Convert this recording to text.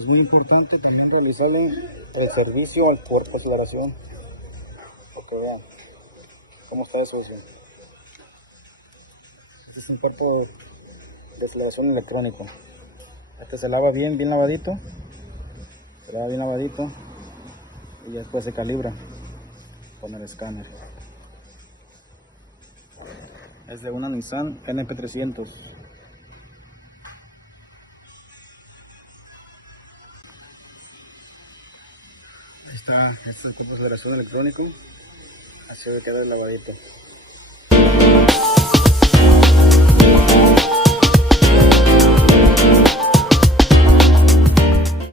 Es muy importante también realizarle el servicio al cuerpo de aceleración, porque vean cómo está eso. Este es un cuerpo de aceleración electrónico. Este se lava bien lavadito, y después se calibra con el escáner. Es de una Nissan NP300. Ahí está, este es el cuerpo de aceleración electrónico. Así debe quedar el lavadito.